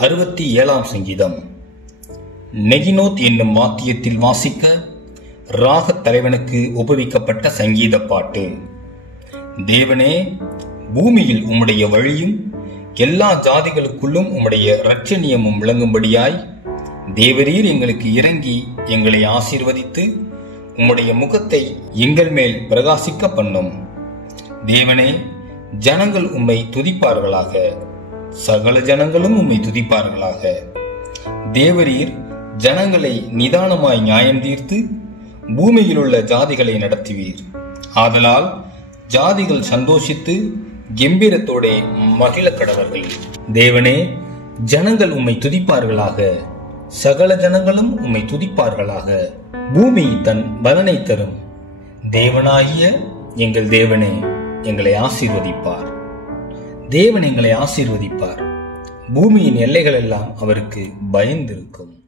67ஆம் சங்கீதம். நெகினோத் என்னும் வாத்தியத்தில் வாசிக்க ராகத் தலைவனுக்கு ஒப்புவிக்கப்பட்ட சங்கீத பாட்டு. தேவனே, பூமியில் உம்முடைய வழியும் எல்லா ஜாதிகளுக்குள்ளும் உம்முடைய இரட்சணியமும் விளங்கும்படியாய் தேவரீர் எங்களுக்கு இறங்கி எங்களை ஆசீர்வதித்து உம்முடைய முகத்தை எங்கள் மேல் பிரகாசிக்க பண்ணும். தேவனே, ஜனங்கள் உம்மை துதிப்பார்களாக, சகல ஜனங்களும் உம்மை துதிப்பார்களாக. தேவரீர் ஜனங்களை நிதானமாய் நியாயம் தீர்த்து பூமியில் உள்ள ஜாதிகளை நடத்துவீர். ஆதலால் ஜாதிகள் சந்தோஷித்து கெம்பீரத்தோட மகிழ கடவர்கள். தேவனே, ஜனங்கள் உம்மை துதிப்பார்களாக, சகல ஜனங்களும் உம்மை துதிப்பார்களாக. பூமி தன் பலனை தரும். தேவனாகிய எங்கள் தேவனே எங்களை ஆசீர்வதிப்பார். தேவன் எங்களை ஆசீர்வதிப்பார். பூமியின் எல்லைகள் எல்லாம் அவருக்கு பயந்திருக்கும்.